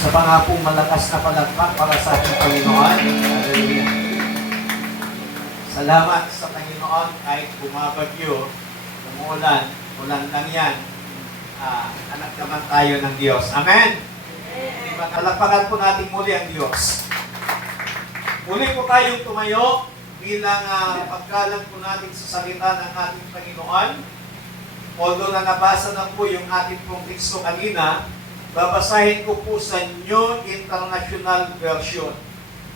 Sa pangakong malakas na palakpak para sa ating Panginoon. Hallelujah. Salamat sa Panginoon kahit bumabagyo, umuulan, ulan lang yan. Anak naman tayo ng Diyos. Amen? Palakpakan po natin muli ang Diyos. Muli po tayong tumayo bilang pagkalang po natin sa salita ng ating Panginoon. Although na nabasa na po yung ating pong teksto kanina, babasahin ko po sa New International Version.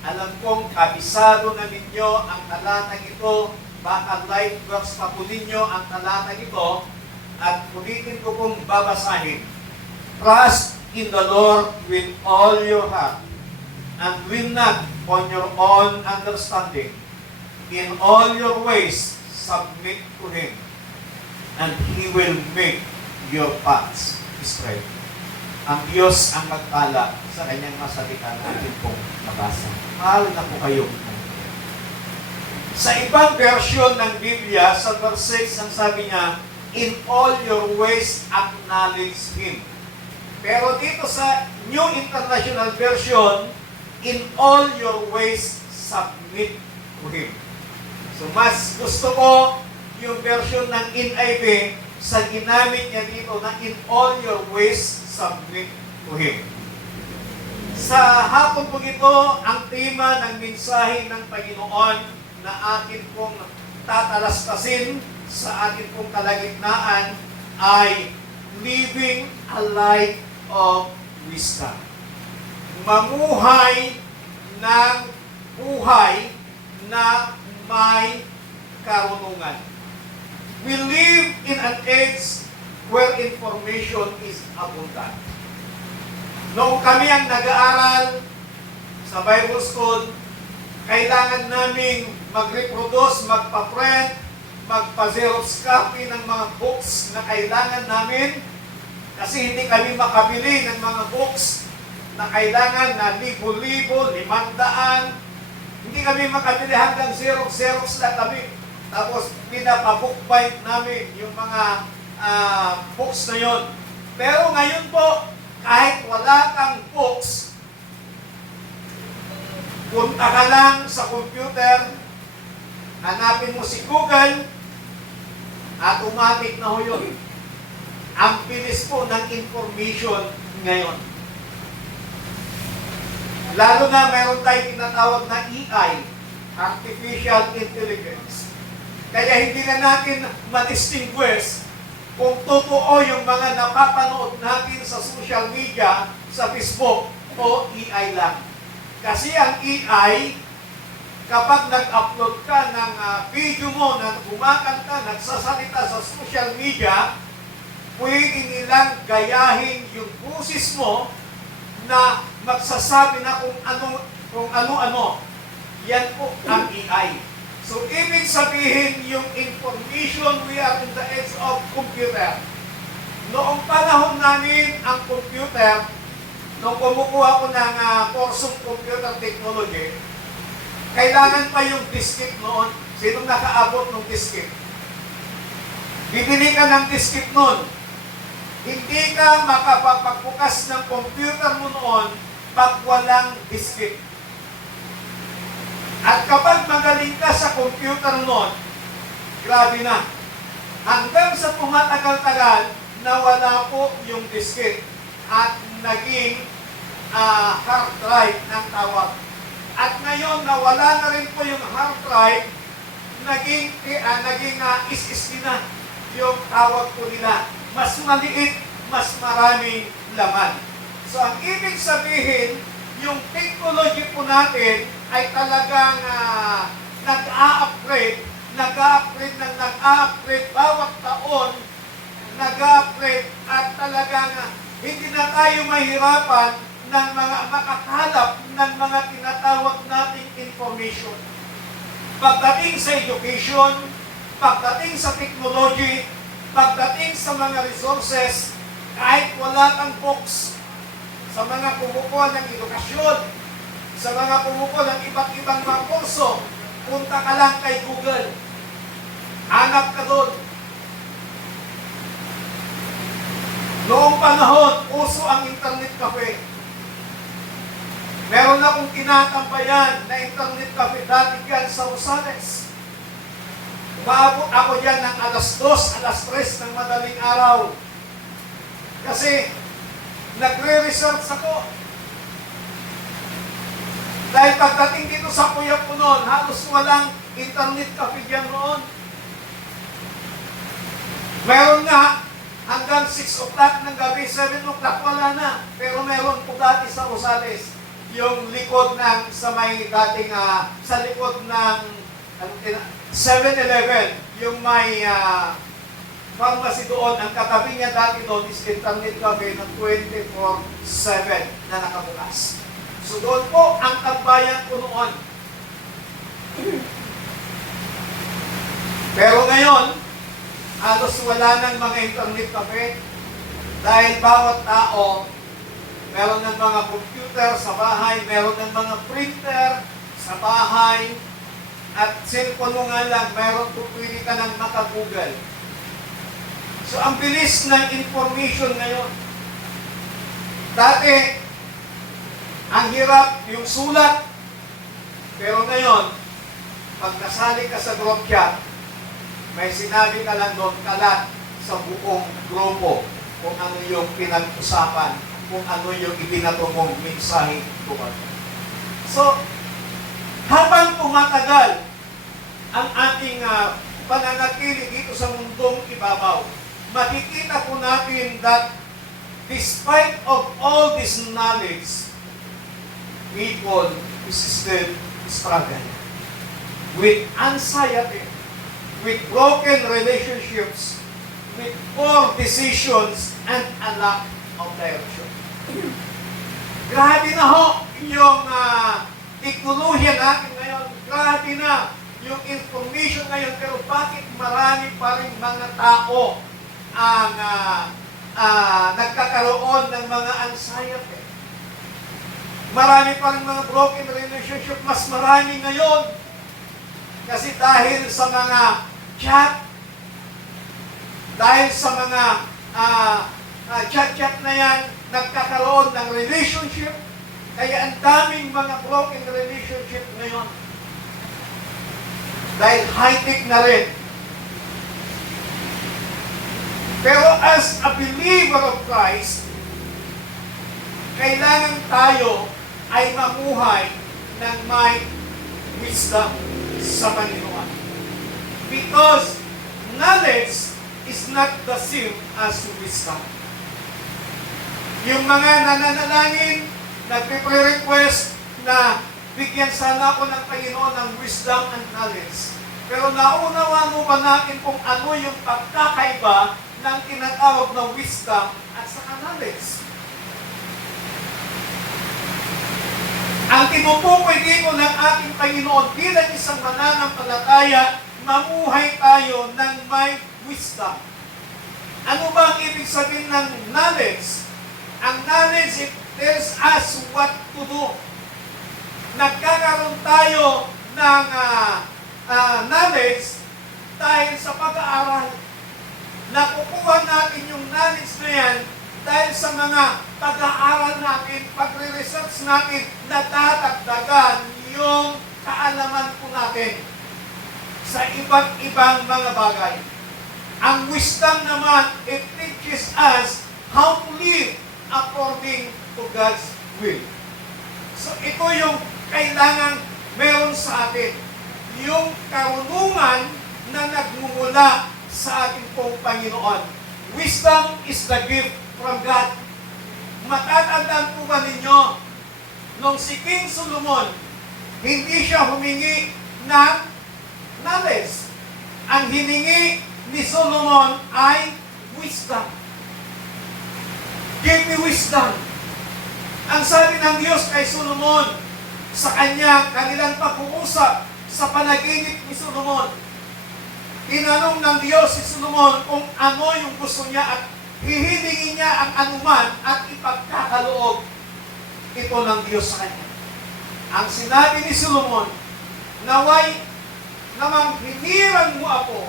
Alam kong kabisado na ninyo ang talatang ito, baka life works pa po ninyo ang talatang ito, at ulitin ko pong babasahin. Trust in the Lord with all your heart, and lean not on your own understanding. In all your ways, submit to Him, and He will make your paths straight. Ang Diyos ang magpala sa kanyang masalita na atin pong nabasa. Mahal na po kayo. Sa ibang version ng Biblia, sa verse 6, ang sabi niya, in all your ways acknowledge Him. Pero dito sa New International Version, in all your ways submit to Him. So mas gusto ko yung version ng NIV sa ginamit niya dito na in all your ways submit to Him. Sa hapon po ito, ang tema ng mensahe ng Panginoon na atin pong tatalastasin sa atin pong kalagitnaan ay living a life of wisdom. Mamuhay ng buhay na may karunungan. We live in an age where information is abundant. Noong kami ang nag-aaral sa Bible School, kailangan naming mag-reproduce, magpa-print, magpa-xerox copy ng mga books na kailangan namin kasi hindi kami makabili ng mga books na kailangan na libo-libo, 500. Hindi kami makabili hanggang xerox lang kami. Tapos pinapabookbind namin yung mga books na yon. Pero ngayon po, kahit wala kang books, punta ka lang sa computer, hanapin mo si Google, automatic na ho yun. Ang bilis po ng information ngayon. Lalo na mayroon tayong tinatawag na AI, Artificial Intelligence. Kaya hindi na natin ma-distinguish kung totoo yung mga napapanood natin sa social media, sa Facebook, o AI lang. Kasi ang AI, kapag nag-upload ka ng video mo na kumakanta, nagsasalita sa social media, pwede nilang gayahin yung boses mo na magsasabi na kung ano-ano. Yan po ang AI. So, ibig sabihin yung information, we are in the age of computer. Noong panahon namin ang computer, nung kumukuha ko ng kursong computer technology, kailangan pa yung diskette noon. Sinong nakaabot ng diskette? Bibili ka ng diskette noon. Hindi ka makapagbukas ng computer mo noon pag walang diskette. At kapag magaling ka sa computer noon, grabe na. Hanggang sa pumatagal-tagal, nawala po yung diskette at naging hard drive ng tawag. At ngayon, nawala na rin po yung hard drive, naging SSD na yung tawag po nila. Mas maliit, mas maraming laman. So, ang ibig sabihin, yung technology po natin ay talagang nag-a-upgrade bawat taon, nag-a-upgrade at talagang hindi na tayo mahirapan ng mga makakalap ng mga tinatawag nating information. Pagdating sa education, pagdating sa technology, pagdating sa mga resources, kahit wala kang books, sa mga kumukuha ng edukasyon, sa mga kumukuha ng iba't ibang mga kurso, punta ka lang kay Google. Hanap ka doon. Noong panahon, uso ang internet cafe. Meron akong tinatambayan na internet cafe dati dyan sa Rosales. Umaabot ako dyan ng alas 2, alas 3 ng madaling araw. Kasi nagre-research ako. Dahil pagdating dito sa Kuya Punon, halos walang internet cafe dyan noon. Meron nga, hanggang 6 o'clock ng gabi, 7 o'clock wala na. Pero meron po dati sa Rosales, yung likod ng, sa may dating, sa likod ng 7-Eleven, yung may pharmacy doon, ang katabi niya dati doon is internet cafe na 24/7 na nakabukas. So doon po ang tambayan ko noon. Pero ngayon, halos wala ng mga internet cafe dahil bawat tao meron ng mga computer sa bahay, meron ng mga printer sa bahay, at cellphone mo nga lang, meron po pwede ka ng maka-Google. So ang bilis ng information ngayon. Dati, ang hirap yung sulat, pero ngayon, pag nasali ka sa group chat, may sinabi ka lang doon kalat sa buong grupo kung ano yung pinag-usapan, kung ano yung ibinato mong mensahe tuwag. So, habang tumatagal ang ating pananatili dito sa mundong ibabaw, makikita po natin that despite of all this knowledge, people is still struggling with anxiety, with broken relationships, with poor decisions, and a lack of direction. Grabe na ho yung teknolohiya natin ngayon. Grabe na yung information ngayon. Pero bakit marami pa rin mga tao ang nagkakaroon ng mga anxiety? Marami pa rin mga broken relationship. Mas marami ngayon. Kasi dahil sa mga chat, dahil sa mga chat-chat na yan, nagkakaroon ng relationship. Kaya ang daming mga broken relationship ngayon. Dahil high-tech na rin. Pero as a believer of Christ, kailangan tayo ay mamuhay ng may wisdom sa Panginoon. Because knowledge is not the same as wisdom. Yung mga nananalangin, nagpe-request na bigyan sana ako ng Panginoon ng wisdom and knowledge. Pero naunawa mo ba natin kung ano yung pagkakaiba ng tinatawag na wisdom at saka knowledge? Ang tinutukoy dito ng ating Panginoon bilang isang mananampalataya, mamuhay tayo ng may wisdom. Ano ba ang ibig sabihin ng knowledge? Ang knowledge, it tells us what to do. Nagkakaroon tayo ng knowledge dahil sa pag-aaral. Nakukuha natin yung knowledge na yan dahil sa mga pag-aaral natin, pagre-research natin, natatagdagan yung kaalaman po natin sa iba't ibang mga bagay. Ang wisdom naman, it teaches us how to live according to God's will. So ito yung kailangan meron sa atin. Yung karunungan na nagmumula sa ating pong Panginoon. Wisdom is the gift from God. Matatandaan po ba ninyo, nung si King Solomon, hindi siya humingi ng knowledge. Ang hiningi ni Solomon ay wisdom. Give me wisdom. Ang sabi ng Diyos kay Solomon sa kanilang pag-uusap sa panaginip ni Solomon, tinanong ng Diyos si Solomon kung ano yung gusto niya at hihilingin niya ang anuman at ipagkakaloob ito ng Diyos sa kanya. Ang sinabi ni Solomon, naway namang hinirang mo ako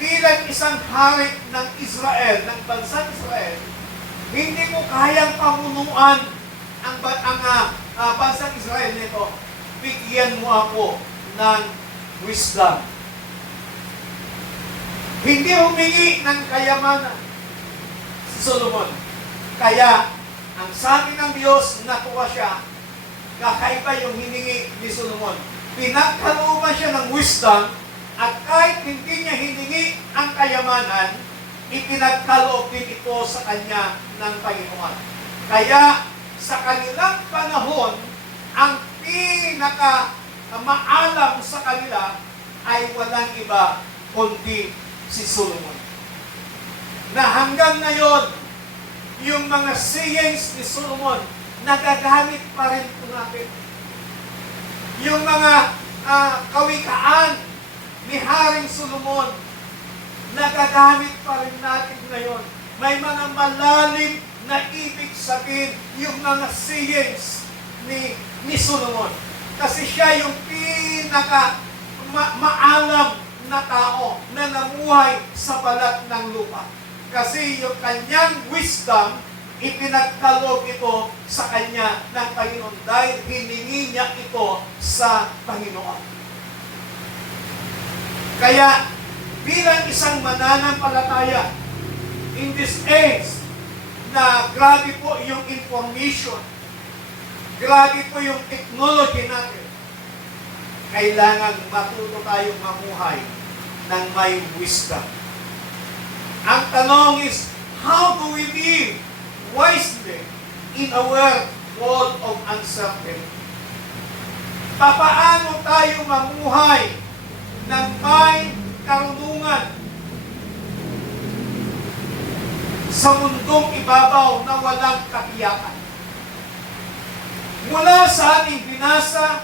bilang isang hari ng Israel, ng bansang Israel, hindi ko kayang pamunuan ang bansang Israel nito, bigyan mo ako ng wisdom. Hindi humingi ng kayamanan si Solomon. Kaya, ang sabi ng Diyos, natuwa siya, kakaiba yung hiningi ni Solomon. Pinagkalooban siya ng wisdom, at kahit hindi niya hiningi ang kayamanan, ipinagkaloob din ito sa kanya ng Panginoon. Kaya, sa kanilang panahon, ang maalam sa kanila ay walang iba kundi si Solomon. Na hanggang ngayon, yung mga sayings ni Solomon, nagagamit pa rin po natin. Yung mga kawikaan ni Haring Solomon, nagagamit pa rin natin ngayon. May mga malalim na ibig sabihin yung mga sayings ni Solomon. Kasi siya yung maalam na tao na namuhay sa balat ng lupa. Kasi yung kanyang wisdom, ipinagkaloob ito sa kanya ng Panginoon dahil hiningi niya ito sa Panginoon. Kaya, bilang isang mananampalataya, in this age, na grabe po yung information, grabe po yung technology natin, kailangan matuto tayong mamuhay ng may wisdom. Ang tanong is, how do we live wisely in a world full of uncertainty? Papaano tayo mamuhay ng may karunungan sa mundong ibabaw na walang katiyakan? Mula sa ating binasa,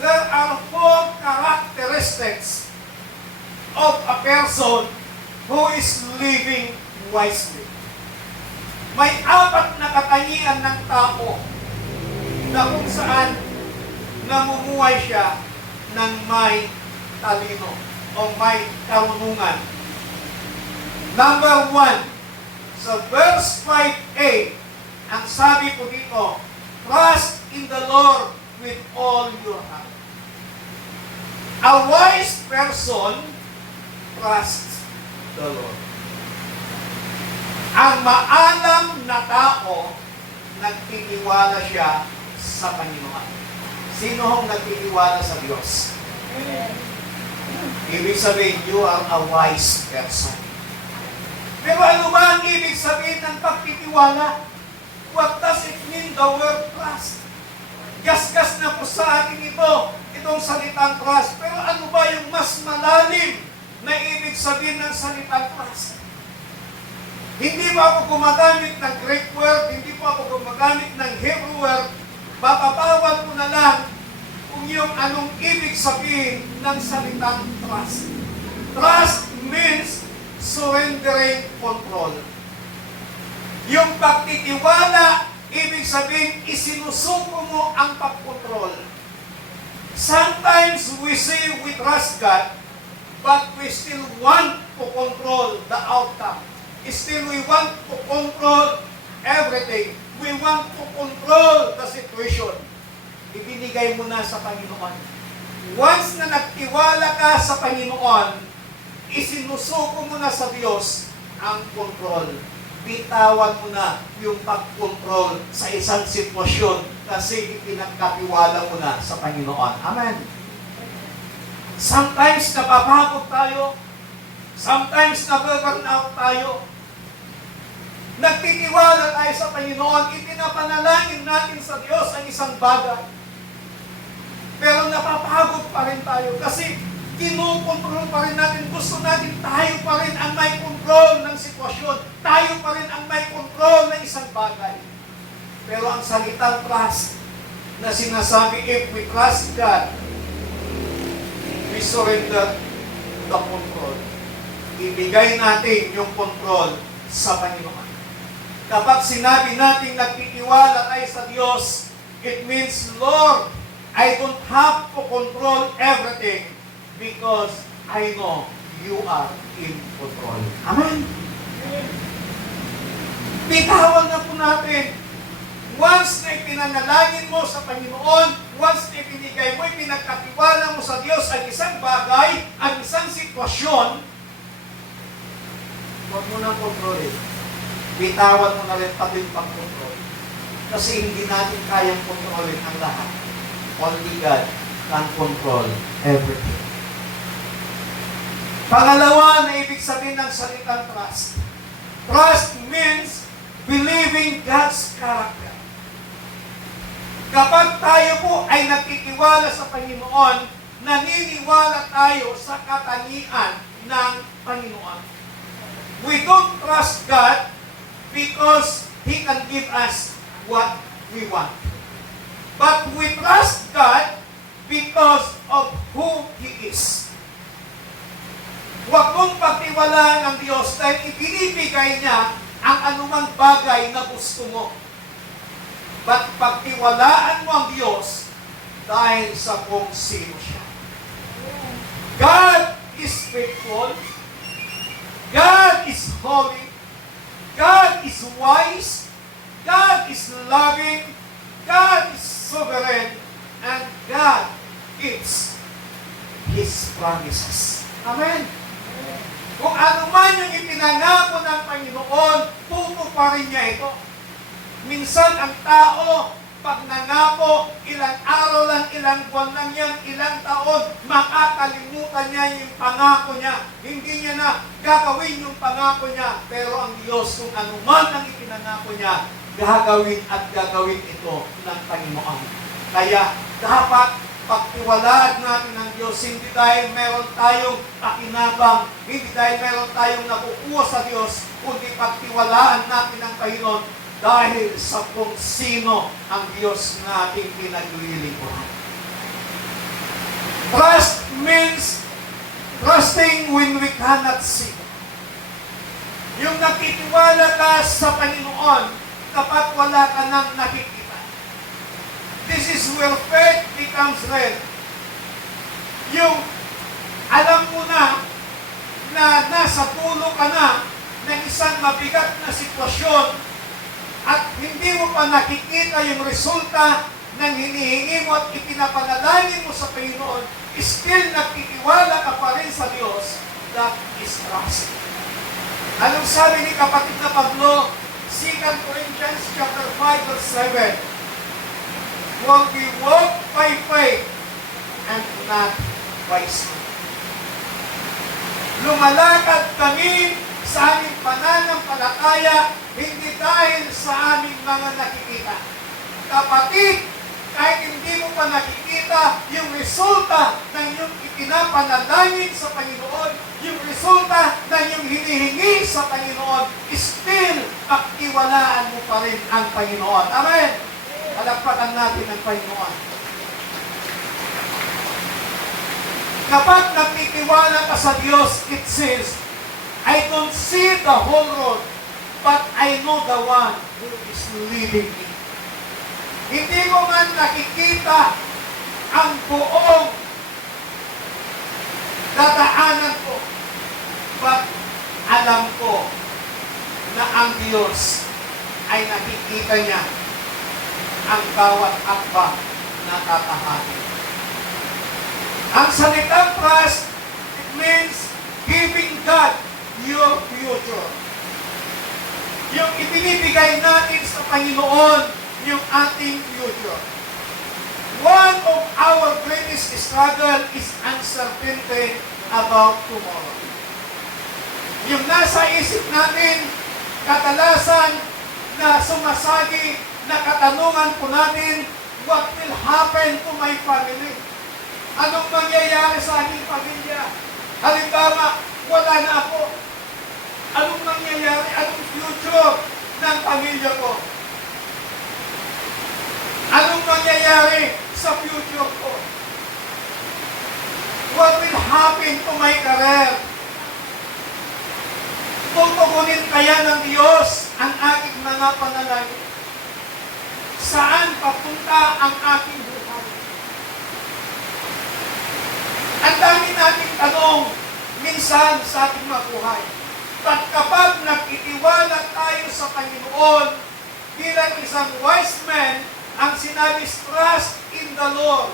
there are 4 characteristics of a person who is living wisely. May 4 na katangian ng tao na kung saan namumuhay siya ng may talino o may karunungan. Number 1, sa verse 5a, ang sabi po dito, trust in the Lord with all your heart. A wise person trusts the Lord. Ang maalam na tao, nagtitiwala siya sa Panginoon. Sino hong nagtitiwala sa Diyos? Ibig sabihin, you are a wise person. Pero ano ba ang ibig sabihin ng pagtitiwala? What does it mean, the word trust? Gasgas na po sa atin itong salitang trust. Pero ano ba yung mas malalim na ibig sabihin ng salitang trust? Hindi po ako gumagamit ng Greek word, hindi po ako gumagamit ng Hebrew word, bababawal ko na lang kung yung anong ibig sabihin ng salitang trust. Trust means surrendering control. Yung pagtitiwala, ibig sabihin, isinusuko mo ang pagkontrol. Sometimes we say we trust God, but we still want to control the outcome. Still, we want to control everything. We want to control the situation. Ibinigay mo na sa Panginoon. Once na nagtiwala ka sa Panginoon, isinusuko mo na sa Diyos ang control. Bitawan mo na yung pag-control sa isang sitwasyon kasi ipinagkatiwala mo na sa Panginoon. Amen. Sometimes napapagod tayo. Sometimes nababurn out tayo. Nagtitiwala tayo sa Panginoon. Ipinapanalangin natin sa Diyos ang isang bagay. Pero napapagod pa rin tayo kasi kinukontrol pa rin natin. Gusto natin tayo pa rin ang may control ng sitwasyon. Tayo pa rin ang may control ng isang bagay. Pero ang salitang trust na sinasabi, if we trust God, we surrender the control. Ibigay natin yung control sa Panginoon. Kapag sinabi natin nagtitiwala tayo sa Diyos, it means, Lord, I don't have to control everything because I know you are in control. Amen? Bitawan na po natin Once na ipinanalangin mo sa Panginoon, once na ibinigay mo, ipinagkatiwala mo sa Diyos ang isang bagay, ang isang sitwasyon, huwag mo nang kontrolin. Bitawan mo na rin pati yung pag-control. Kasi hindi natin kayang kontrolin ang lahat. Only God can control everything. Pangalawa na ibig sabihin ng salitang trust. Trust means believing God's character. Kapag tayo po ay nagtitiwala sa Panginoon, naniniwala tayo sa katangian ng Panginoon. We don't trust God because He can give us what we want. But we trust God because of who He is. Huwag mong pagtiwalaan ang Diyos dahil ibinibigay niya ang anumang bagay na gusto mo. But pagtiwalaan mo ang Diyos dahil sa kung sino siya. God is faithful. God is holy. God is wise. God is loving. God is sovereign. And God keeps His promises. Amen. Kung ano man yung ipinangako ng Panginoon, tutuparin niya ito. Minsan ang tao, pag nangako, ilang araw lang, ilang buwan lang yan, ilang taon, makakalimutan niya yung pangako niya. Hindi niya na gagawin yung pangako niya. Pero ang Diyos, kung ano man ang ipinangako niya, gagawin at gagawin ito ng Panginoon. Kaya dapat pagtiwalaan natin ang Diyos, hindi dahil meron tayong pakinabang, hindi dahil meron tayong nakukuha sa Diyos, kundi pagtiwalaan natin ang Panginoon dahil sa kung sino ang Diyos nating pinaglilingkuran. Trust means trusting when we cannot see. Yung nakitiwala ka sa Panginoon kapag wala ka nang nakikita. This is where faith becomes real. Yung alam mo na nasa pulo ka na ng isang mabigat na sitwasyon at hindi mo pa nakikita yung resulta ng hinihingi mo at ipinapanalangin mo sa Panginoon, still nagtitiwala ka pa rin sa Diyos. That is trust. Anong sabi ni kapatid na Pablo? 2 Corinthians chapter 5 verse 7. For we walk by faith and not by sight. Lumalakad kami sa aming pananampalataya, hindi dahil sa aming mga nakikita. Kapatid, kahit hindi mo pa nakikita yung resulta ng iyong ipinapanalangin sa Panginoon, yung resulta ng iyong hinihingi sa Panginoon, still pagtiwalaan mo pa rin ang Panginoon. Amen? Palakpakan natin ang Panginoon. Kapag nagtitiwala ka sa Diyos, it says, I don't see the whole road, but I know the one who is leading me. Hindi ko man nakikita ang buong dadaanan ko, but alam ko na ang Diyos ay nakikita niya ang bawat akbang na tatahakin. Ang salitang trust, it means giving God your future. Yung ibinibigay natin sa Panginoon, yung ating future. One of our greatest struggle is uncertainty about tomorrow. Yung nasa isip natin, kadalasan na sumasagi na katanungan po natin, what will happen to my family? Anong mangyayari sa aking pamilya? Halimbawa, wala na ako. Anong mangyayari? Anong future ng pamilya ko? Anong mangyayari sa future ko? What will happen to my career? Tutugunin kaya ng Diyos ang aking mga panalangin? Saan papunta ang aking buhay? Ang dami nating tanong minsan sa ating mga buhay. At kapag nagtitiwala tayo sa Panginoon, bilang isang wise man, ang sinabi is trust in the Lord.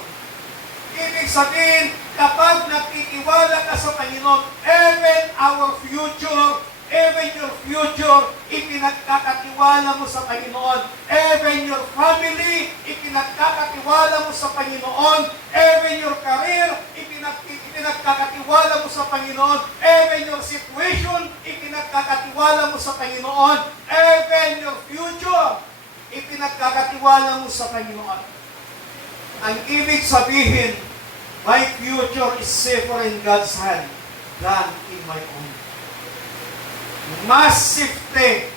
Ibig sabihin, kapag nagtitiwala ka sa Panginoon, even our future, even your future, ipinagkakatiwala mo sa Panginoon. Even your family, ipinagkakatiwala mo sa Panginoon. Even your career, ipinagkakatiwala mo sa Panginoon. Even your situation, ipinagkakatiwala mo sa Panginoon. Even your future, ipinagkakatiwala mo sa Panginoon. Ang ibig sabihin, my future is safer in God's hand than in my own. Mas safety,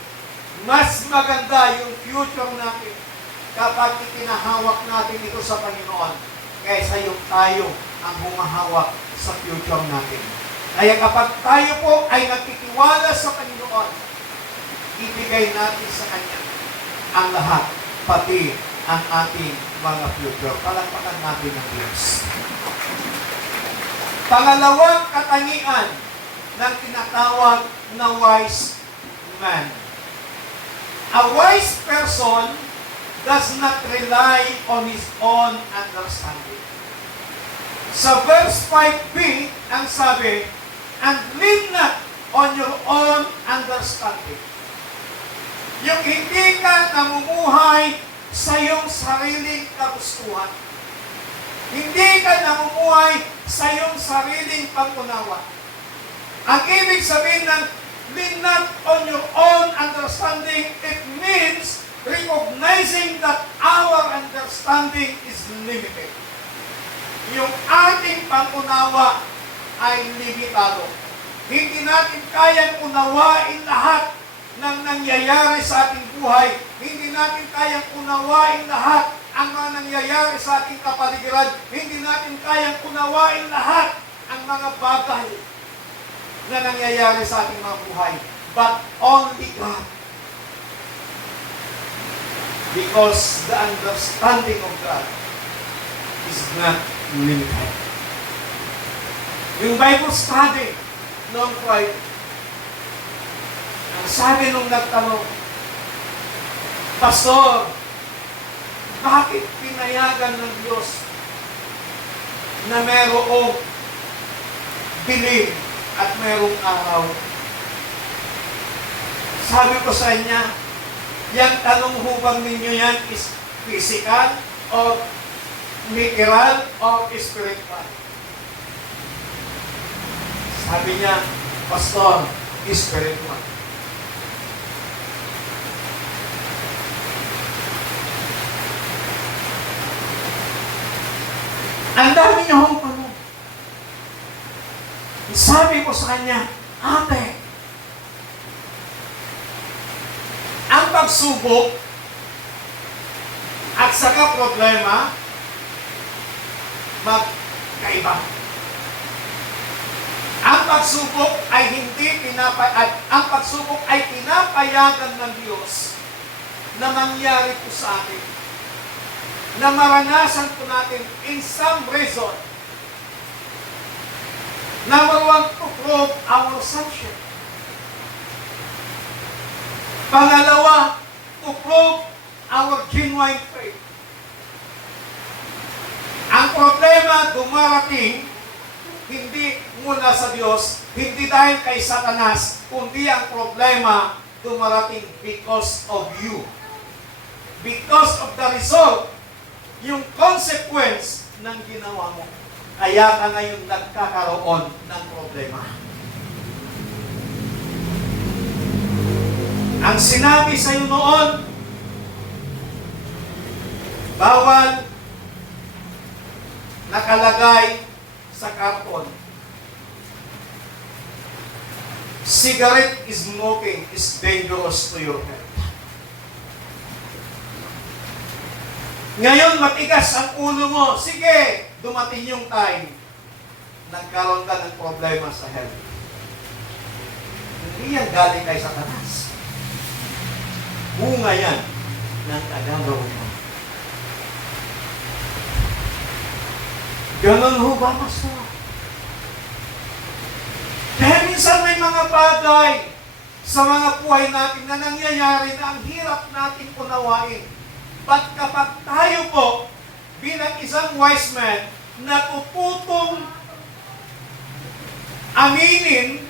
mas maganda yung future natin kapag itinahawak natin ito sa Panginoon kaysa yung tayo ang humahawak sa future natin. Kaya kapag tayo po ay nagtitiwala sa Panginoon, ibigay natin sa Kanya ang lahat, pati ang ating mga future. Palakpakan natin ang Diyos. Pangalawang katangian ng tinatawag na wise man. A wise person does not rely on his own understanding. Sa verse 5b, ang sabi, and lean not on your own understanding. Yung hindi ka namumuhay sa iyong sariling kagustuhan. Hindi ka namumuhay sa iyong sariling pangunawa. Ang ibig sabihin ng lean not on your own understanding, it means recognizing that our understanding is limited. Yung ating pangunawa ay limitado. Hindi natin kayang unawain lahat ng nangyayari sa ating buhay. Hindi natin kayang unawain lahat ang mga nangyayari sa ating kapaligiran. Hindi natin kayang unawain lahat ang mga bagay na nangyayari sa ating mga buhay. But only God. Because the understanding of God is not limited. Yung Bible study noong Friday, ang sabi nung nagtanong, Pastor, bakit pinayagan ng Diyos na merong dilim at merong araw? Sabi ko sa kanya, yung tanong hubang ninyo yan is physical or literal or spiritual? Sabi niya, Pastor, spiritual. Ang dami niya hong tanong. Sabi ko sa kanya, Ate, ang pagsubok at saka problema magkaiba. Ang pagsubok ay ang pagsubok ay pinapayagan ng Diyos na mangyari po sa atin. Na maranasan po natin in some reason. Number one, to prove our sonship. Pangalawa, to prove our genuine faith. Ang problema dumarating hindi mula sa Diyos, hindi dahil kay Satanas, kundi ang problema dumarating because of you. Because of the result, yung consequence ng ginawa mo. Kaya ka ngayon nagkakaroon ng problema. Ang sinabi sa iyo noon, bawal nakalagay sa karton. Cigarette smoking is dangerous to your health. Ngayon, matigas ang ulo mo. Sige, dumating yung time. Nagkaroon ka ng problema sa health. Hindi yan galing kay Satanas. Bunga yan ng kagagawa mo. Ganon ho ba, Pastor? Kaya minsan may mga bagay sa mga buhay natin na nangyayari na ang hirap natin unawain. But kapag tayo po, bilang isang wise man, natututong aminin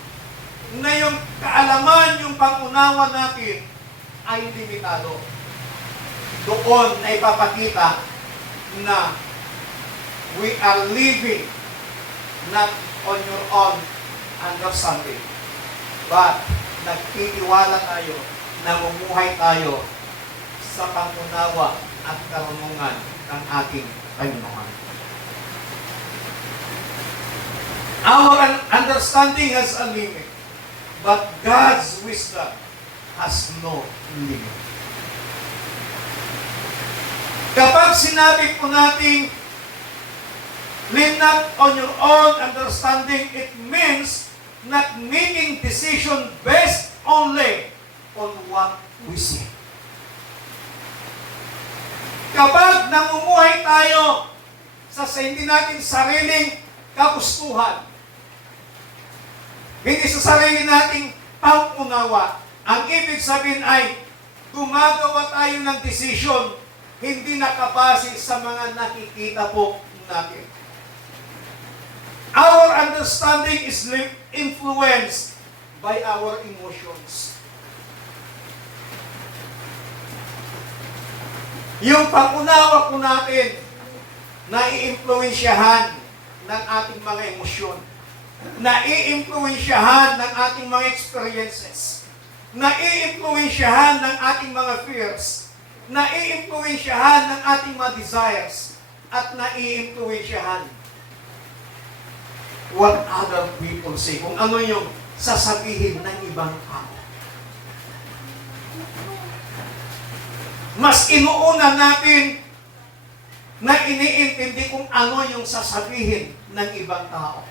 na yung kaalaman, yung pangunawa natin ay limitado. Doon na ipapakita na we are living not on your own understanding, but nagtitiwala tayo, namumuhay tayo sa pangunawa at karunungan ng ating Panginoon. Our understanding has a limit, but God's wisdom has no limit. Kapag sinabi po natin, lean not on your own understanding, it means not making decision based only on what we see. Kapag namumuhay tayo sa hindi natin sariling kagustuhan, hindi sa sarili nating pangunawa, ang ibig sabihin ay gumagawa tayo ng desisyon hindi nakabase sa mga nakikita po natin. Our understanding is influenced by our emotions. Yung pangunawa po natin, nai-impluwensyahan ng ating mga emosyon, nai-impluwensyahan ng ating mga experiences, nai-impluwensyahan ng ating mga fears, nai-impluwensyahan ng ating mga desires, at nai-impluwensyahan what other people say, kung ano yung sasabihin ng ibang tao. Mas inuuna natin na iniintindi kung ano yung sasabihin ng ibang tao.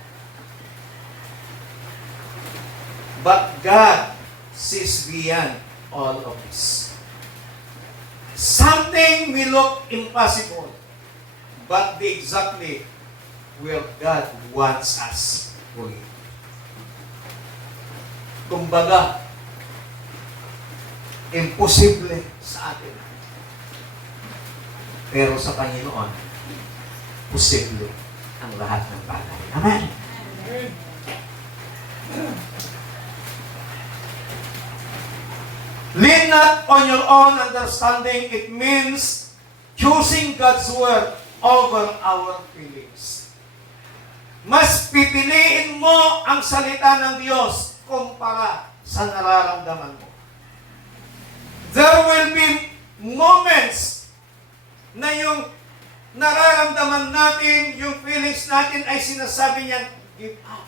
But God sees beyond all of this. Something may look impossible, but be exactly where God wants us to live. Kumbaga, imposible sa atin. Pero sa Panginoon, posible ang lahat ng bagay. Amen? Lean not on your own understanding. It means choosing God's word over our feelings. Mas pipiliin mo ang salita ng Diyos kumpara sa nararamdaman mo. There will be moments na yung nararamdaman natin, yung feelings natin ay sinasabi niya, give up.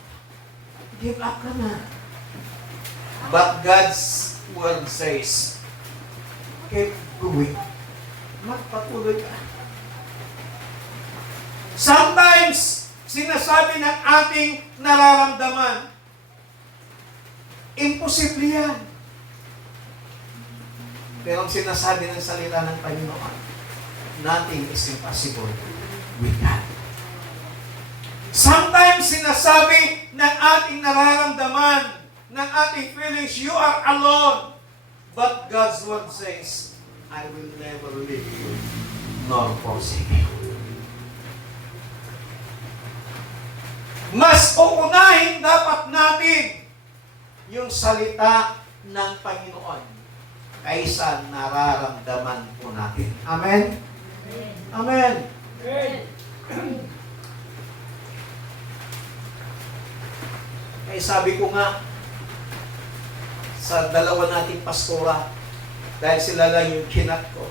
Give up ka na. But God's word says, keep going. Magpatuloy ka. Sometimes, sinasabi ng ating nararamdaman, imposible yan. Pero ang sinasabi ng salita ng Panginoon, nothing is impossible with God. Sometimes sinasabi ng ating nararamdaman, ng ating feelings, you are alone. But God's word says, I will never leave you nor forsake you. Mas uunahin dapat natin yung salita ng Panginoon kaysa nararamdaman po natin. Amen? Amen. Ay sabi ko nga, sa dalawa nating pastora, dahil sila lang yung kinat ko,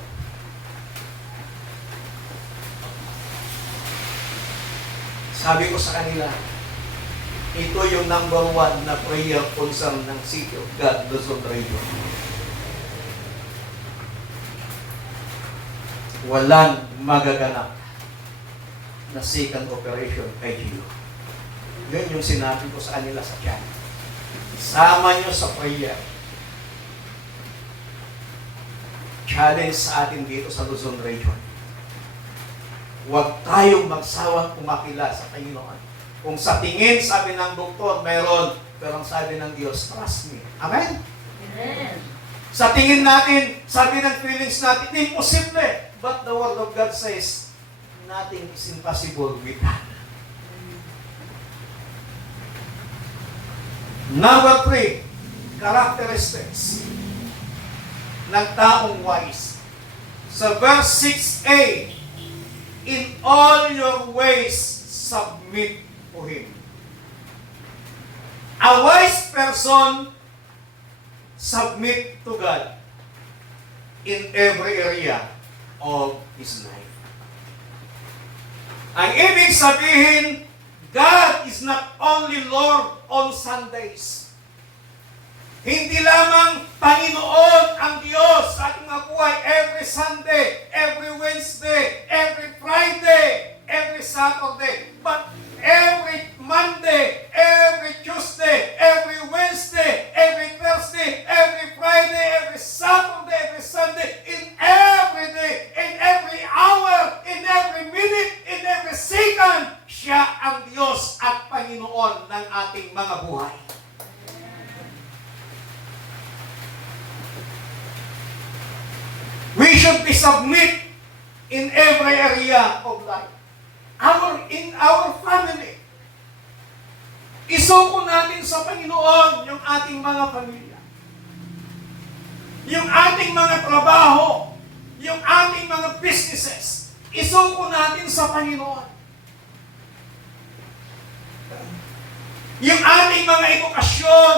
sabi ko sa kanila, ito yung number 1 na prayer concern ng City of God, Luzon Region. Walang magaganap na second operation kay Gio. Yun yung sinabi ko sa kanila sa tiyan. Sama nyo sa prayer. Challenge sa atin dito sa Luzon Region. Huwag tayong magsawang pumakila sa Panginoon. Kung sa tingin, sabi ng doktor, meron. Pero ang sabi ng Diyos, trust me. Amen? Sa tingin natin, sabi ng feelings natin, imposible. But the Word of God says, nothing is impossible with God. Number 3, characteristics ng taong wise. Sa verse 6a, in all your ways, submit to Him. A wise person submit to God in every area of his life. Ang ibig sabihin, God is not only Lord on Sundays. Hindi lamang Panginoon ang Diyos sa ating mga buhay every Sunday, every Wednesday, every Friday, every Saturday, but every Monday, every Tuesday, every Wednesday, every Thursday, every Friday, every Saturday, every Sunday, in every day, in every hour, in every minute, in every second, siya ang Diyos at Panginoon ng ating mga buhay. We should be submit in every area of life. In our family. Isuko natin sa Panginoon yung ating mga pamilya. Yung ating mga trabaho, yung ating mga businesses. Isuko natin sa Panginoon. Yung ating mga edukasyon,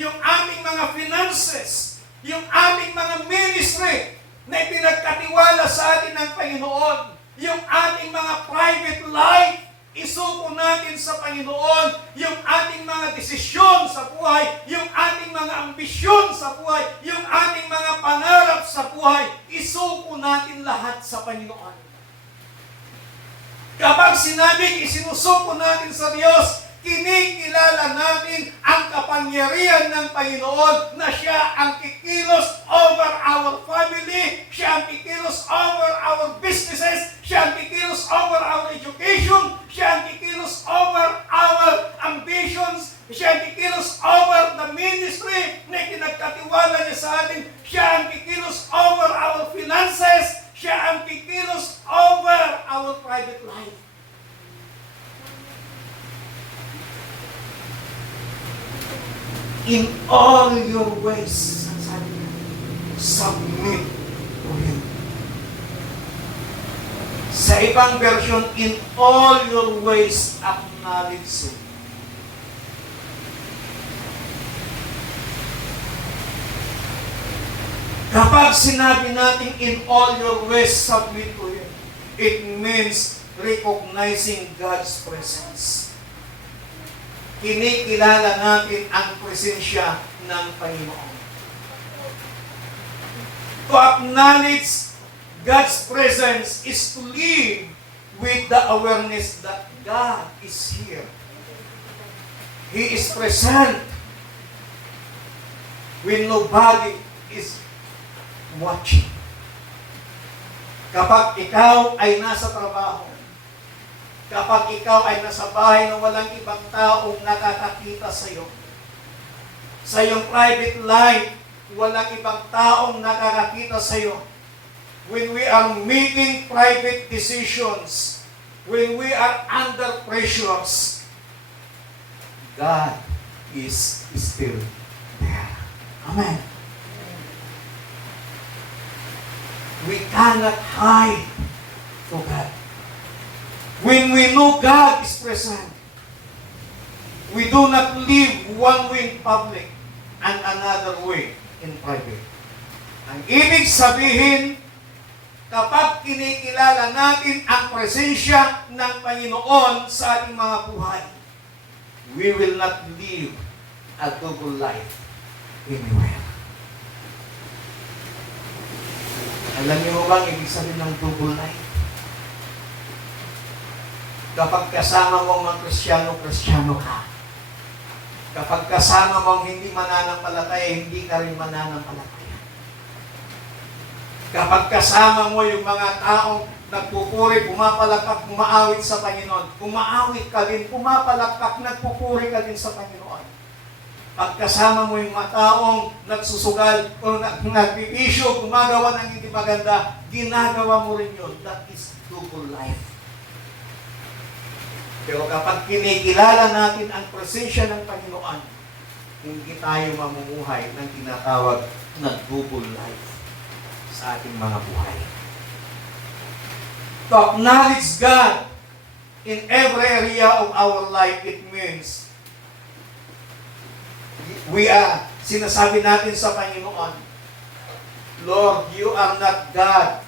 yung ating mga finances, yung ating mga ministry na ipinagkatiwala sa atin ng Panginoon, yung ating mga private life, isuko natin sa Panginoon, yung ating mga desisyon sa buhay, yung ating mga ambisyon sa buhay, yung ating mga pangarap sa buhay, isuko natin lahat sa Panginoon. Kapag sinabing isinusuko natin sa Diyos, kinikilala natin ang kapangyarihan ng Panginoon na siya ang kikilos over our family, siya ang kikilos over our businesses, siya ang kikilos over our education, siya ang kikilos over our ambitions, siya ang kikilos over the ministry na pinagkatiwala niya sa atin, siya ang kikilos over our finances, siya ang kikilos over our private life. In all your ways, sabi niya, submit to Him. Sa ibang version, in all your ways, acknowledge Him. Kapag sinabi natin, in all your ways, submit to Him, it means recognizing God's presence. Kinikilala natin ang presensya ng Panginoon. To acknowledge God's presence is to live with the awareness that God is here. He is present when nobody is watching. Kapag ikaw ay nasa trabaho, kapag ikaw ay nasa bahay na walang ibang taong nakakakita sa iyo, sa iyong private life, walang ibang taong nakakakita sa iyo, when we are making private decisions, when we are under pressures, God is still there. Amen. We cannot hide from God. When we know God is present, we do not live one way in public and another way in private. Ang ibig sabihin, kapag kinikilala natin ang presensya ng Panginoon sa ating mga buhay, we will not live a double life anywhere. Alam niyo ba ang ibig sabihin ng double life? Kapag kasama mo ang Kristiyano ka. Kapag kasama mo ang hindi mananampalataya, hindi ka rin mananampalataya. Kapag kasama mo yung mga taong nagpupuri, pumapalakpak, umaawit sa Panginoon, umaawit ka din, pumapalakpak, nagpupuri ka din sa Panginoon. Pagkasama mo yung mga taong nagsusugal o nagbibisyo, gumagawa ng hindi maganda, ginagawa mo rin yun. That is double life. Pero kapag kinikilala natin ang presensya ng Panginoon, hindi tayo mamumuhay ng tinatawag na double life sa ating mga buhay. To acknowledge God in every area of our life, it means sinasabi natin sa Panginoon, Lord, you are not God.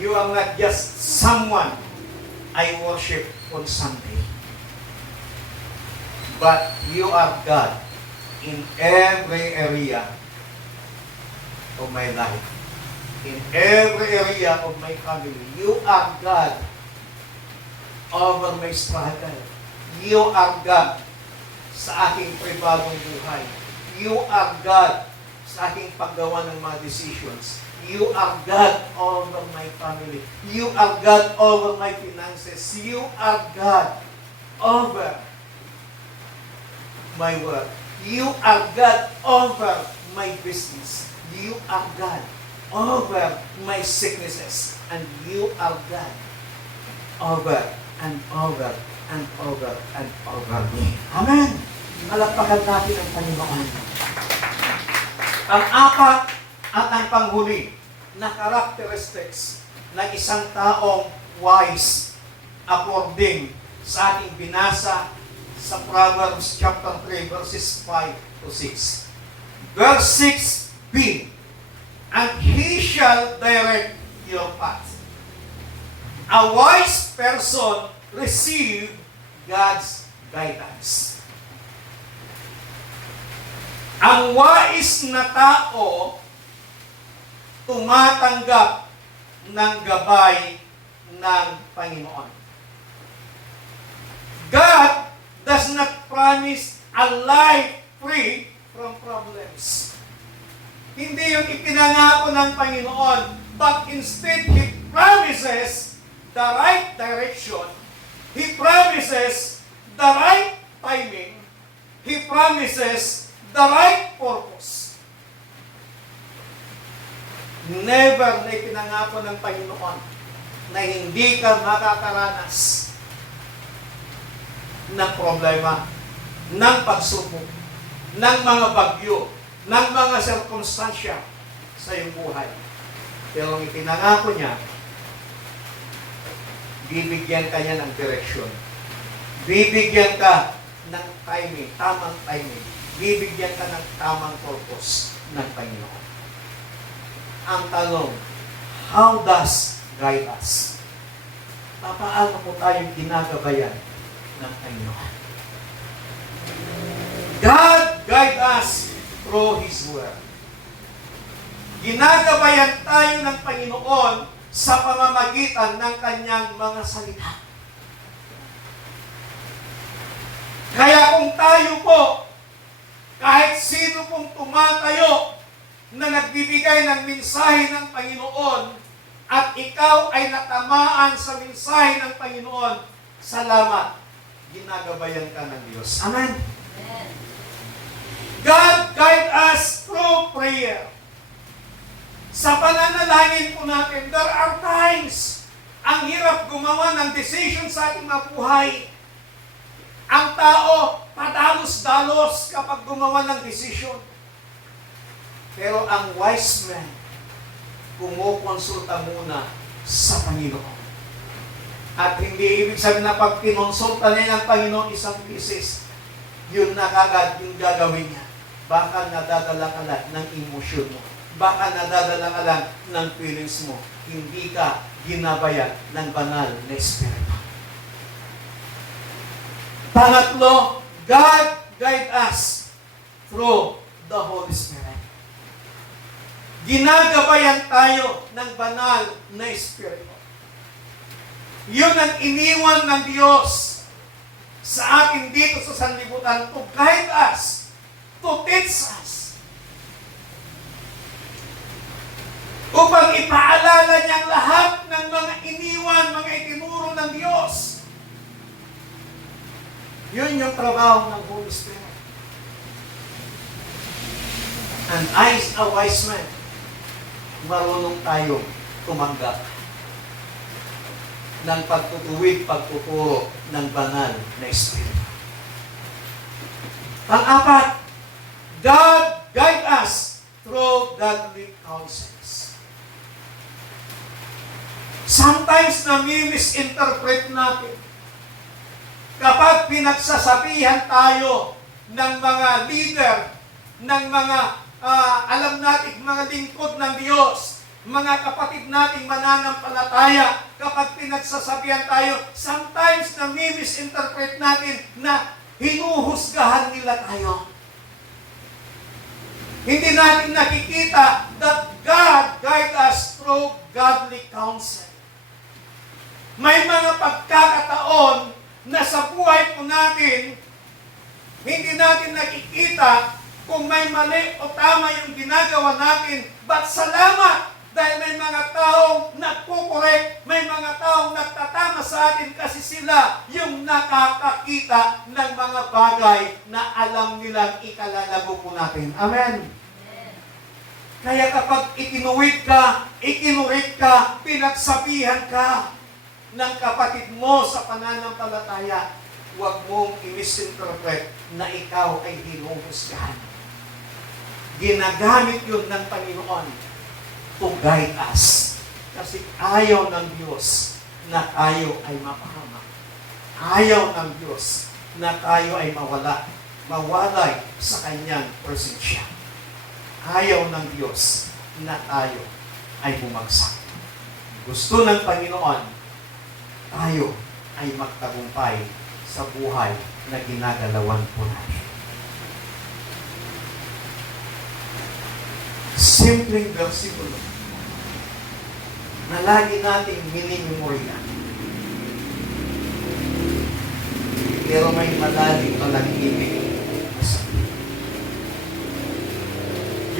You are not just someone I worship on Sunday. But you are God in every area of my life. In every area of my family. You are God over my struggle. You are God sa aking pribadong buhay. You are God sa aking paggawa ng mga decisions. You are God over my family. You are God over my finances. You are God over my work. You are God over my business. You are God over my sicknesses. And you are God over and over and over and over me. Amen. Malagpagan natin ang Panginoon. Ang apat at ang panghuli na characteristics ng isang taong wise according sa ating binasa sa Proverbs chapter 3 verses 5 to 6. Verse 6b, and he shall direct your path. A wise person receive God's guidance. Ang wais na tao tumatanggap ng gabay ng Panginoon. God does not promise a life free from problems. Hindi yung ipinangako ng Panginoon, but instead, He promises the right direction. He promises the right timing. He promises the right purpose. Never na ipinangako ng Panginoon na hindi ka makakaranas ng problema, ng pagsubok, ng mga bagyo, ng mga sirkumstansya sa iyong buhay. Pero ang ipinangako niya, bibigyan ka niya ng direksyon. Bibigyan ka ng timing, tamang timing. Bibigyan ka ng tamang purpose ng Panginoon. Ang tanong, how does guide us? Paano po tayong ginagabayan ng Panginoon? God guide us through His Word. Ginagabayan tayo ng Panginoon sa pamamagitan ng Kanyang mga salita. Kaya kung tayo po, kahit sino pong tumatayo na nagbibigay ng mensahe ng Panginoon at ikaw ay natamaan sa mensahe ng Panginoon, salamat, ginagabayan ka ng Diyos. Amen. God guide us through prayer. Sa pananalangin po natin, there are times ang hirap gumawa ng decision sa ating mga buhay. Ang tao, padalos-dalos kapag gumawa ng desisyon. Pero ang wise man, kumukonsulta muna sa Panginoon. At hindi ibig sabihin na pag kinonsulta niya ng Panginoon isang thesis, yun na kagad yung gagawin niya. Baka nadadala ka lang ng emosyon mo. Baka nadadala ka lang ng feelings mo. Hindi ka ginabayan ng banal na Espiritu. Pangatlo, God guide us through the Holy Spirit. Ginagabayan tayo ng banal na Espiritu. Yun ang iniwan ng Diyos sa atin dito sa sanlibutan to guide us, to teach us. Upang ipaalala niyang lahat ng mga iniwan, mga itinuro ng Diyos. Yun yung trabaho ng Holy Spirit. And as a wise man, marunong tayo tumanggap ng pagtutuwid, pagtuturo ng banal na Espiritu. Pang-apat, God guide us through godly counsels. Sometimes nami-misinterpret natin kapag pinagsasabihan tayo ng mga leader, ng mga alam natin, mga lingkod ng Diyos, mga kapatid nating mananampalataya, kapag pinagsasabihan tayo, sometimes nami-misinterpret natin na hinuhusgahan nila tayo. Hindi natin nakikita that God guide us through godly counsel. May mga pagkakataon na sa buhay po natin, hindi natin nakikita kung may mali o tama yung ginagawa natin. But salamat dahil may mga taong nagkukorek, may mga taong nagtatama sa atin kasi sila yung nakakakita ng mga bagay na alam nilang ikalalago po natin. Amen. Kaya kapag ikinuwid ka, ikinurik ka, pinagsabihan ka ng kapatid mo sa pananampalataya, huwag mong i-misinterpret na ikaw ay hinuhusgahan. Ginagamit yun ng Panginoon to guide us. Kasi ayaw ng Diyos na tayo ay mapahamak. Ayaw ng Diyos na tayo ay mawalay sa Kanyang presensya. Ayaw ng Diyos na tayo ay bumagsak. Gusto ng Panginoon, tayo ay magtagumpay sa buhay na ginagalawan po natin. Simpleng versikulo na lagi nating minimemorya. Pero may malalim palang ibig.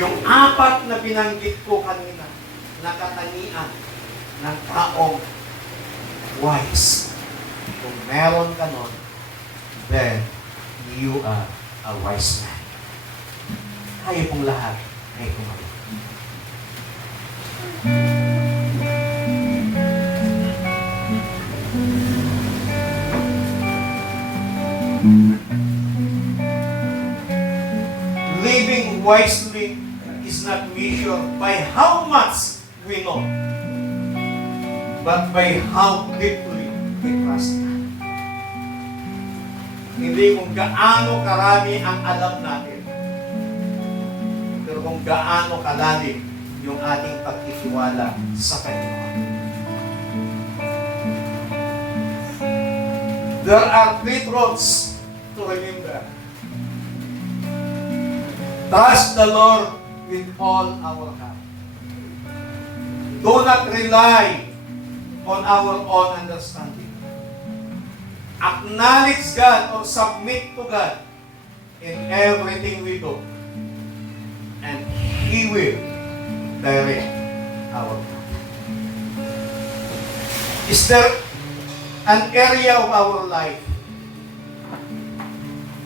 Yung apat na binanggit ko kanina, na katangian ng taong wise. Kung meron ka nun, then you are a wise man. Kayo pong lahat ay kumalik. Living wisely is not measured by how much we know, but by how deeply we trust God. Hindi kung gaano karami ang alam natin, pero kung gaano kalalim yung ating pagtitiwala sa Panginoon. There are three truths to remember. Trust the Lord with all our heart. Do not rely on our own understanding. Acknowledge God or submit to God in everything we do. And He will direct our path. Is there an area of our life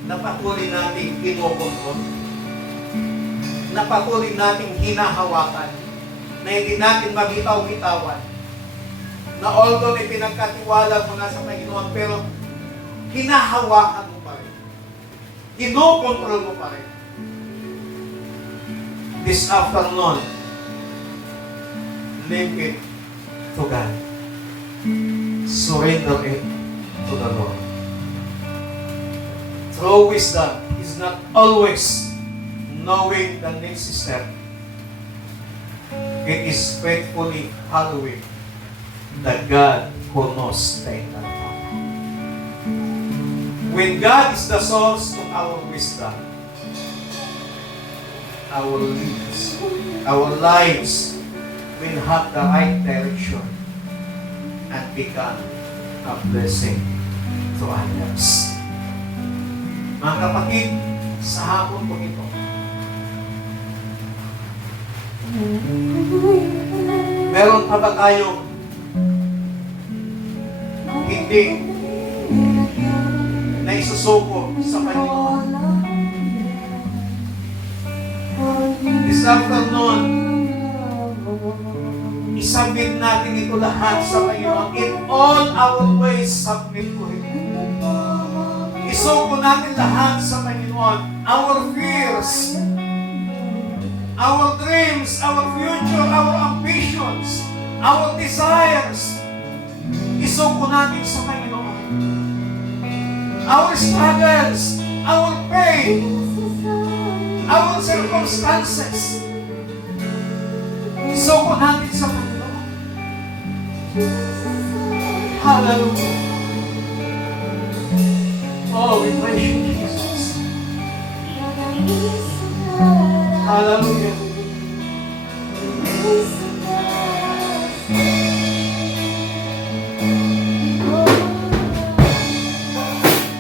na patuloy natin kinokontrol? Na patuloy natin hinahawakan? Na hindi natin mabitaw-bitawan? Na although may pinagkatiwala mo na sa Panginoon, pero hinahawakan mo pa rin. Kinokontrol mo pa rin. This afternoon, leave it to God. Surrender it to the Lord. True wisdom is not always knowing the next step. It is faithfully following the God who knows the eternal. When God is the source of our wisdom, our lives will have the right direction and become a blessing to others. Mga kapatid, sa hapon po ito, meron pa ba tayong hindi na isusuko sa Panginoon? afternoon, isubmit natin ito lahat sa Panginoon. In all our ways, submit to Him. Isuko natin lahat sa Panginoon. Our fears, our dreams, our future, our ambitions, our desires, isuko natin sa Panginoon. Our struggles, our pain, our circumstances, isuko natin sa Panginoon. Hallelujah. Oh, we praise you, Jesus. Hallelujah.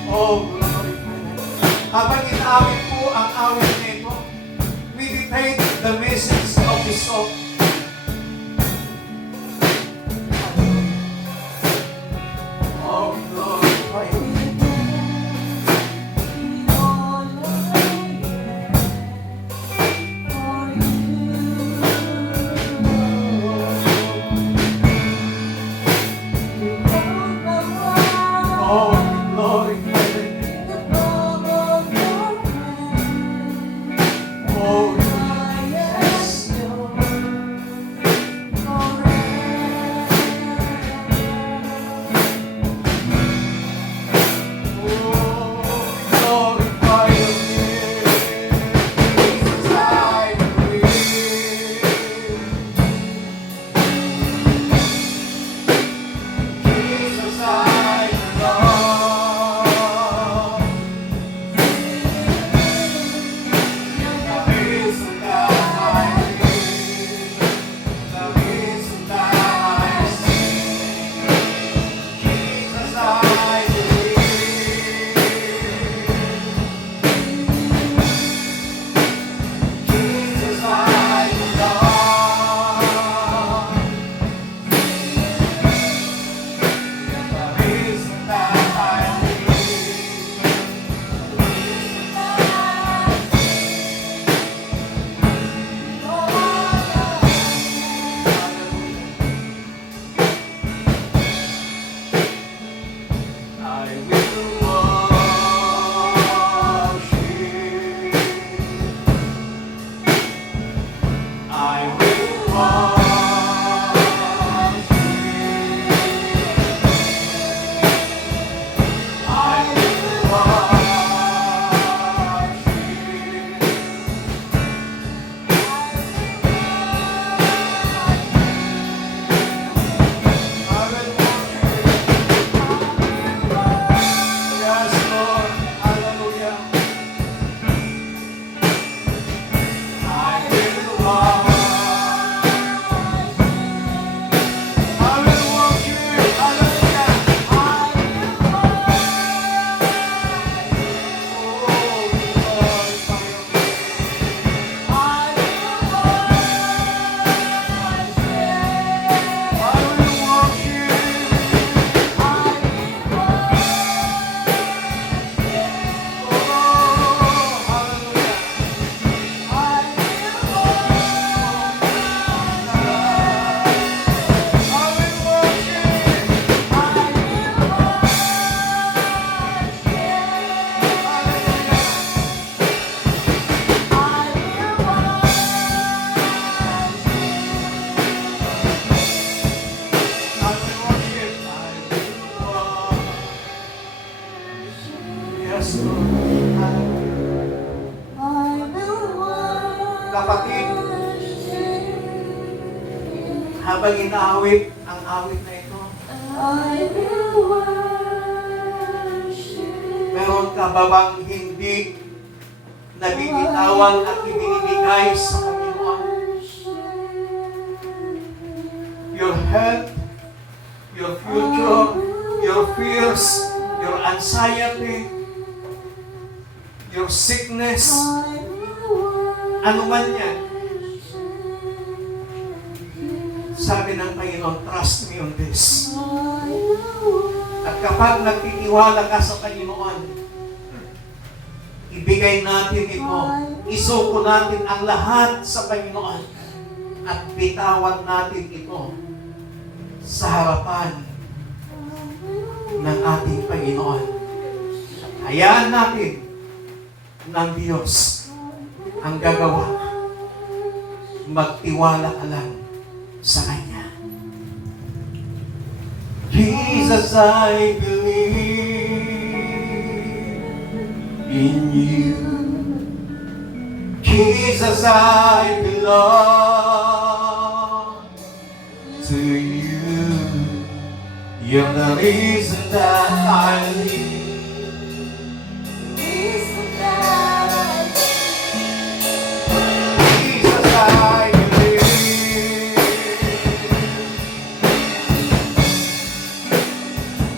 Oh, glory. Habang inaawit po ang awit nito, meditate the message of the song. Oh, glory. Oh, glory. Oh, Jesus. Glorify your name. Jesus, I believe. Jesus, I love. The reason that I live, the reason that I sing. Jesus, I believe. Jesus, I love. The reason that I I will worship. I will worship. I will Yes, Lord. Hallelujah. I will worship. Hallelujah. Yes, Lord. Kapatid, habang inaawit ang awit na ito, meron ka ba bang hindi nabibitawan at ibinibigay sa Panginoon? Your health, your future, your fears, your anxiety, your sickness, ano man yan. Sabi ng Panginoon, trust me on this. At kapag nagtitiwala ka sa Panginoon, ibigay natin ito, isuko natin ang lahat sa Panginoon at bitawan natin ito sa harapan ng ating Panginoon. Hayaan natin ng Diyos ang gagawa. Magtiwala ka lang sa Kanya. Jesus, I believe in you. Jesus, I belong to you. You're the reason that I live. Jesus, I believe.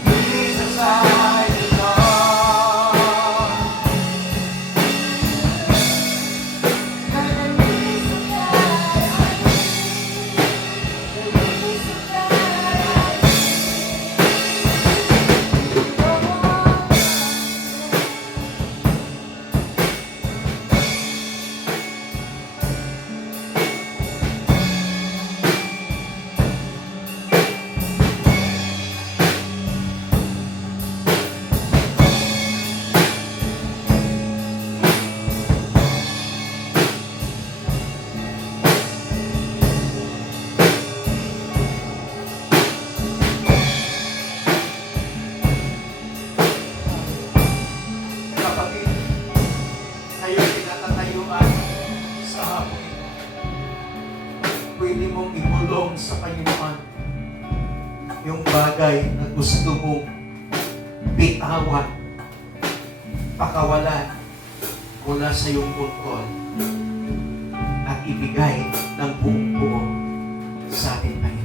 Jesus, I belong. Kapatid, kayo tinatatayuan sa hapon ito. Pwede mong ibulong sa Panginoon yung bagay na gusto mong bitawan, pakawalan mula sa iyong kontrol at ibigay ng buong buo sa ating Panginoon.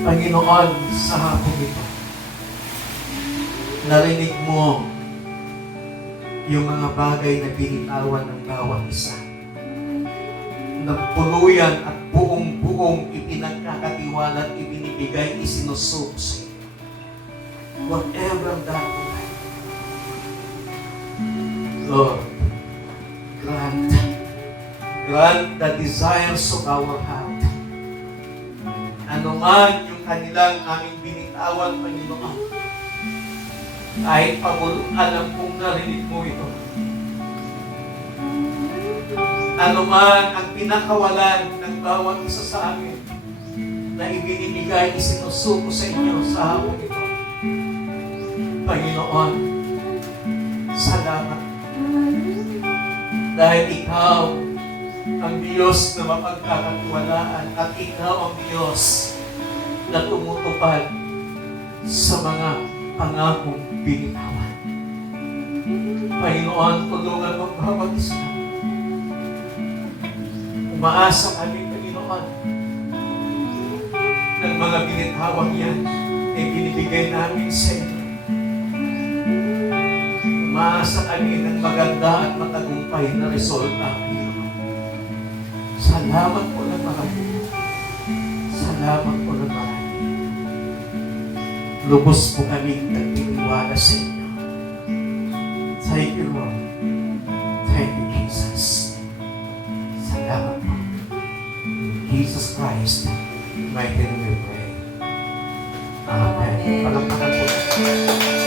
Panginoon, sa hapon ito, narinig mo yung mga bagay na binitawan ng bawat isa. Nagpuluyan at buong-buong ipinagkakatiwala at ibinibigay, isinusok sa iyo. Whatever that like. Lord, grant the desires of our heart. Ano man yung kanilang aming binitawan, Panginoon, kahit alam kong narinig mo ito. Ano man ang pinakawalan ng bawat isa sa amin na ibinibigay, isinusuko sa inyo sa hapon ito. Panginoon, salamat. Dahil Ikaw ang Diyos na mapagkakatiwalaan at Ikaw ang Diyos na tumutupad sa mga pangakong binitawan. Panginoon, tulungan mo bawat isa. Umaasa kami, Panginoon, ng mga binitawang yan ay binibigay namin sa inyo. Umaasa kami ng maganda at matagumpay na resulta, Panginoon. Salamat po na marami. Salamat po na marami. Lubos po kaming nagtitiwala sa inyo. Thank you, Lord. Thank you, Jesus. Salamat po. Jesus Christ, mighty name we pray. Amen. Palakpakan po.